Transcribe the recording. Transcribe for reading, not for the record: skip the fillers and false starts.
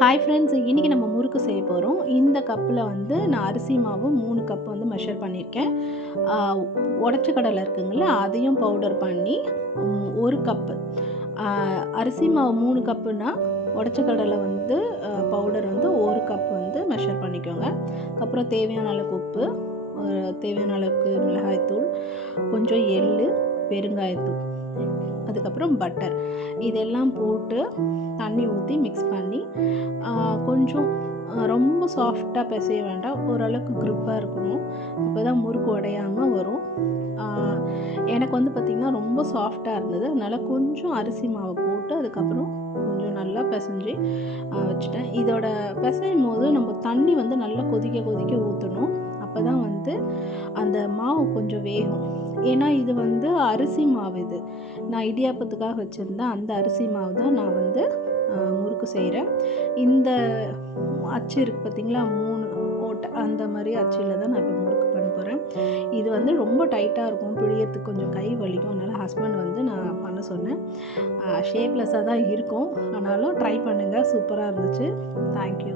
Hi friends, இன்றைக்கி நம்ம முறுக்கு செய்ய போகிறோம். இந்த கப்பில் வந்து நான் அரிசி மாவு 3 கப் வந்து மெஷர் பண்ணியிருக்கேன். உடச்ச கடலை இருக்குங்கள, அதையும் பவுடர் பண்ணி 1 கப்பு. அரிசி மாவு 3 கப்புனா உடச்ச கடலை வந்து பவுடர் வந்து 1 கப் வந்து மெஷர் பண்ணிக்கோங்க. அப்புறம் தேவையான அளவுக்கு உப்பு, தேவையான அளவுக்கு மிளகாய்த்தூள், கொஞ்சம் எள், பெருங்காயத்தூள், அதுக்கப்புறம் பட்டர், இதெல்லாம் போட்டு தண்ணி ஊற்றி மிக்ஸ் பண்ணி கொஞ்சம் ரொம்ப சாஃப்டாக பிசைய வேண்டாம், ஓரளவுக்கு க்ரிப்பாக இருக்கணும். அப்போ தான் முறுக்கு உடையாமல் வரும். எனக்கு வந்து பார்த்திங்கன்னா ரொம்ப சாஃப்டாக இருந்தது, அதனால் கொஞ்சம் அரிசி மாவை போட்டு அதுக்கப்புறம் கொஞ்சம் நல்லா பிசைஞ்சு வச்சுட்டேன். இதோட பிசையும் போது நம்ம தண்ணி வந்து நல்லா கொதிக்க கொதிக்க ஊற்றணும். அப்போ தான் வந்து அந்த மாவு கொஞ்சம் வேகும். ஏன்னா இது வந்து அரிசி மாவு, இது நான் இடியாப்பத்துக்காக வச்சுருந்தேன். அந்த அரிசி மாவு தான் நான் வந்து முறுக்கு செய்கிறேன். இந்த அச்சு இருக்குது பார்த்திங்களா, 3 ஓட்டை, அந்த மாதிரி அச்சில் தான் நான் இப்போ முறுக்கு பண்ண போகிறேன். இது வந்து ரொம்ப டைட்டாக இருக்கும், பிழியறதுக்கு கொஞ்சம் கை வலிக்கும். அதனால் ஹஸ்பண்ட் வந்து நான் பண்ண சொன்னேன். ஷேப்லெஸ்ஸாக தான் இருக்கும், ஆனாலும் ட்ரை பண்ணுங்கள், சூப்பராக இருந்துச்சு. தேங்க்யூ.